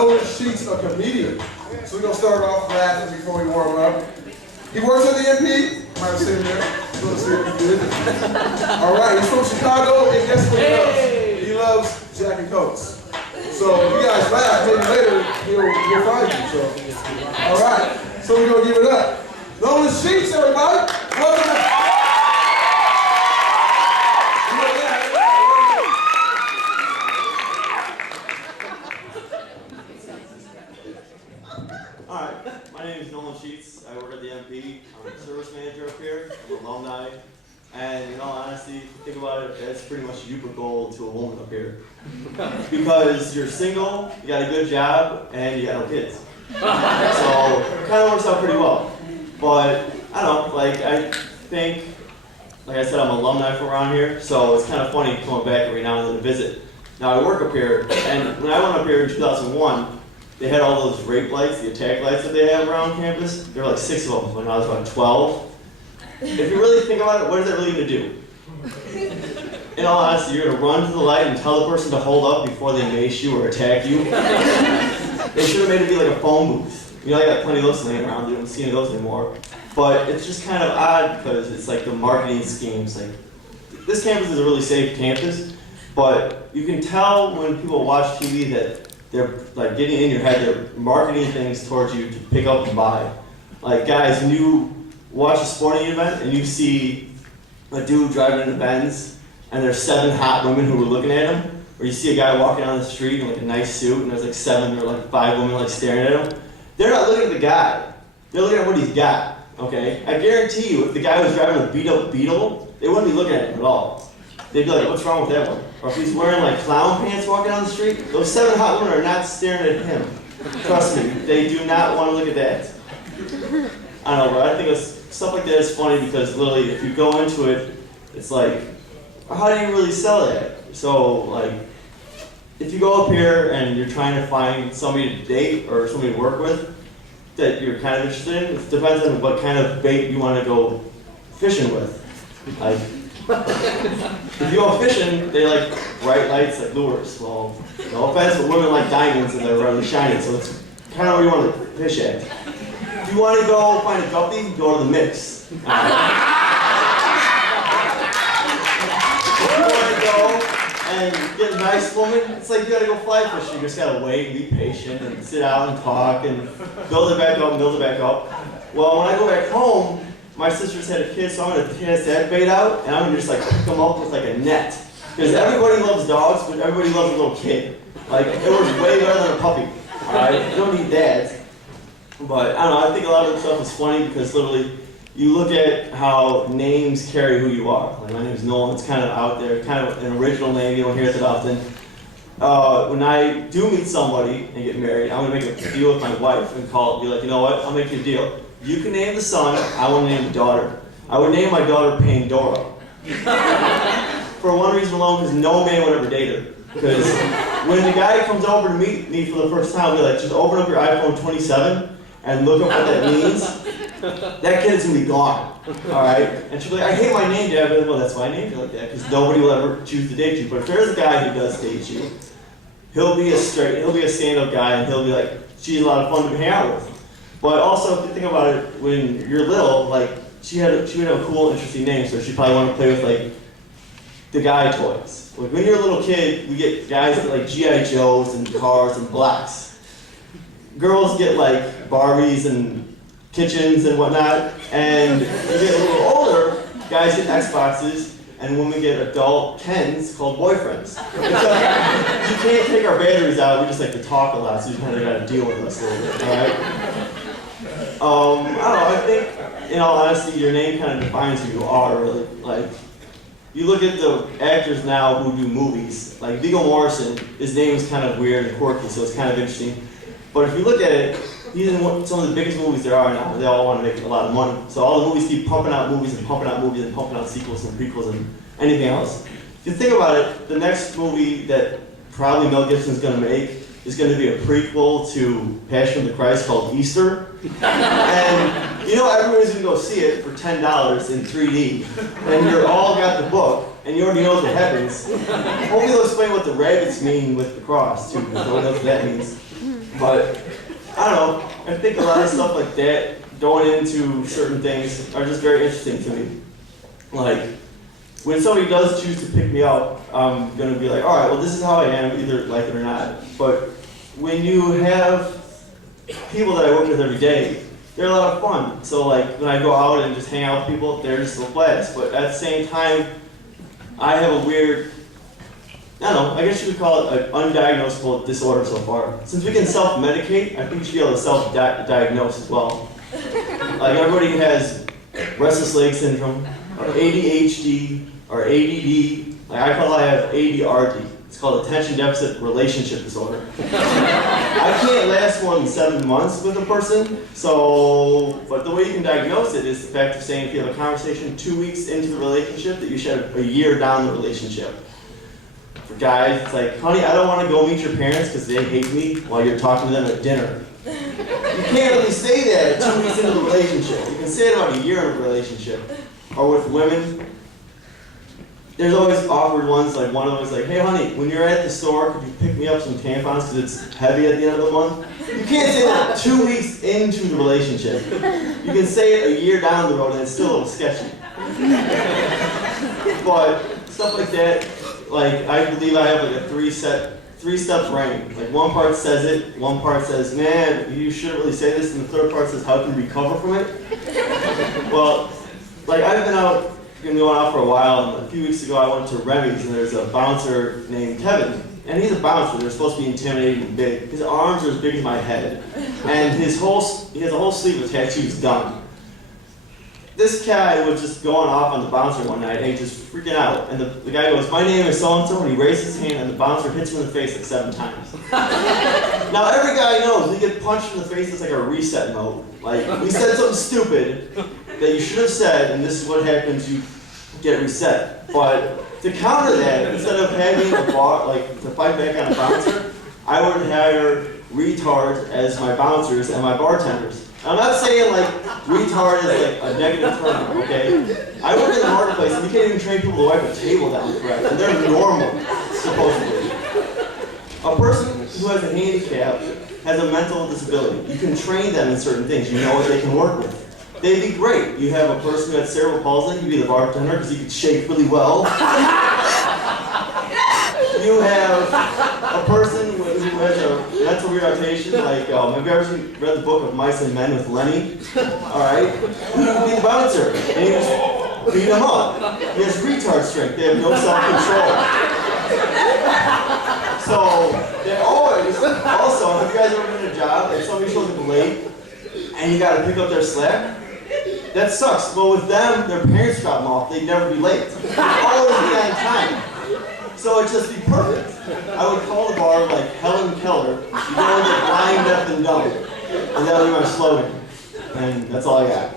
Nolan Sheetz, a comedian. So we're going to start off laughing before we warm up. He works at the MP. Might have seen him there. Go to see if he did. All right, he's from Chicago, and guess what he loves? He loves Jack and Cokes. So if you guys laugh, maybe later he'll find you. So, all right, so we're going to give it up. Nolan Sheetz, everybody. Welcome to Alright, my name is Nolan Sheetz. I work at the MP. I'm a service manager up here. I'm an alumni. And in all honesty, if you think about it, that's pretty much a Uber goal to a woman up here. Because you're single, you got a good job, and you got no kids. So it kind of works out pretty well. But I don't know, I think, like I said, I'm an alumni from around here, so it's kind of funny coming back every now and then to visit. Now I work up here, and when I went up here in 2001, they had all those rape lights, the attack lights that they have around campus. There were like 6 of them when I was about 12. If you really think about it, what is that really going to do? In all honesty, you're going to run to the light and tell the person to hold up before they mace you or attack you. They should have made it be like a phone booth. You know, I got plenty of those laying around. You don't see any of those anymore. But it's just kind of odd because it's like the marketing schemes. Like, this campus is a really safe campus, but you can tell when people watch TV that they're like getting in your head, they're marketing things towards you to pick up and buy. Like guys, when you watch a sporting event and you see a dude driving in a Benz and there's 7 hot women who are looking at him, or you see a guy walking down the street in like a nice suit and there's like 7 or like 5 women like staring at him, they're not looking at the guy, they're looking at what he's got, okay? I guarantee you, if the guy was driving a beat up Beetle, they wouldn't be looking at him at all. They'd be like, what's wrong with that one? Or if he's wearing like clown pants walking down the street, those 7 hot women are not staring at him. Trust me, they do not want to look at that. I don't know, but I think stuff like that is funny because literally if you go into it, it's like, how do you really sell that? So like, if you go up here and you're trying to find somebody to date or somebody to work with that you're kind of interested in, it depends on what kind of bait you want to go fishing with. Like, if you go fishing, they like bright lights like lures. Well, no offense, but women like diamonds and they're really shiny, so it's kind of where you want to fish at. If you want to go find a guppy, go to the mix. If you want to go and get a nice woman, it's like you got to go fly fishing. You just got to wait and be patient and sit out and talk and build it back up and build it back up. Well, when I go back home, my sister's had a kid, so I'm going to cast that bait out, and I'm going to just like pick them up with like a net. Because everybody loves dogs, but everybody loves a little kid. Like, it works way better than a puppy. Alright? You don't need that. But, I don't know, I think a lot of this stuff is funny because literally, you look at how names carry who you are. Like, my name is Nolan, it's kind of out there, kind of an original name, you don't hear it that often. When I do meet somebody and get married, I'm going to make a deal with my wife and call it, be like, you know what, I'll make you a deal. You can name the son, I want to name the daughter. I would name my daughter Pandora. For one reason alone, because no man would ever date her. Because when the guy comes over to meet me for the first time, I'll be like, just open up your iPhone 27 and look up what that means. That kid's going to be gone. Alright? And she'll be like, I hate my name, Dad. I'll be like, well, that's why I named you like that. Because nobody will ever choose to date you. But if there's a guy who does date you, he'll be a stand-up guy, and he'll be like, she's a lot of fun to hang out with. But also, if you think about it, when you're little, like, she would have a cool, interesting name, so she'd probably want to play with, like, the guy toys. Like, when you're a little kid, we get guys that like G.I. Joes and cars and blocks. Girls get, like, Barbies and kitchens and whatnot, and you get a little older, guys get Xboxes, and women get adult Kens called boyfriends. You can't take our batteries out, we just like to talk a lot, so you kind of got to deal with us a little bit, alright? I don't know, I think, in all honesty, your name kind of defines who you are, really. Like, you look at the actors now who do movies, like Viggo Morrison, his name is kind of weird and quirky, so it's kind of interesting. But if you look at it, he's in some of the biggest movies there are now. They all want to make a lot of money. So all the movies keep pumping out movies and pumping out movies and pumping out sequels and prequels and anything else. If you think about it, the next movie that probably Mel Gibson's going to make is going to be a prequel to Passion of the Christ called Easter. And you know everybody's going to go see it for $10 in 3D. And you're all got the book, and you already know what happens. Hopefully they'll explain what the rabbits mean with the cross, too, because nobody knows what that means. But I don't know. I think a lot of stuff like that, going into certain things, are just very interesting to me. Like, when somebody does choose to pick me up, I'm gonna be like, all right, well, this is how I am, either like it or not. But when you have people that I work with every day, they're a lot of fun. So like, when I go out and just hang out with people, they're just a blast. But at the same time, I have a weird, I don't know, I guess you would call it an undiagnosable disorder so far. Since we can self-medicate, I think we should be able to self-diagnose as well. Like, everybody has restless leg syndrome, or ADHD, or ADD. Like, I have ADRD. It's called attention deficit relationship disorder. I can't last more than 7 months with a person, so, but the way you can diagnose it is the fact of saying if you have a conversation 2 weeks into the relationship, that you should have a year down the relationship. For guys, it's like, honey, I don't want to go meet your parents because they hate me while you're talking to them at dinner. You can't really say that 2 weeks into the relationship. You can say it about a year in a relationship. Or with women, there's always awkward ones, like one of them is like, hey honey, when you're at the store, could you pick me up some tampons because it's heavy at the end of the month? You can't say that 2 weeks into the relationship. You can say it a year down the road and it's still a little sketchy. But stuff like that, like I believe I have like a three-step brain. Like one part says it, one part says, man, you shouldn't really say this, and the third part says, how can you recover from it? Well, like I've been going out for a while, and a few weeks ago I went to Remy's, and there's a bouncer named Kevin. And he's a bouncer, they're supposed to be intimidating and big. His arms are as big as my head. And he has a whole sleeve of tattoos done. This guy was just going off on the bouncer one night, and he just freaking out. And the guy goes, my name is so-and-so, and he raises his hand, and the bouncer hits him in the face like 7 times. Now every guy knows, when you get punched in the face, it's like a reset mode. Like, we said something stupid that you should have said, and this is what happens, you get reset. But to counter that, instead of having a bar, like, to fight back on a bouncer, I would hire retards as my bouncers and my bartenders. I'm not saying like retard is like a negative term, okay? I work in the marketplace and you can't even train people to wipe a table down correct, and they're normal, supposedly. A person who has a handicap has a mental disability. You can train them in certain things. You know what they can work with. They'd be great. You have a person who has cerebral palsy, you'd be the bartender because you can shake really well. You have a person who has a mental retardation, like, have you ever read the book of Mice and Men with Lenny? Alright? He would be the bouncer, and you just beat him up. He has retard strength, they have no self-control. So, they always, also, have you guys ever been in a job and somebody shows up late, and you gotta pick up their slack? That sucks. But with them, their parents drop them off, they'd never be late. They'd always be on time. So it'd just be perfect. I would call the bar like Helen Keller, you go get blind, deaf, and dumb. And that'll be my slogan. And that's all I got.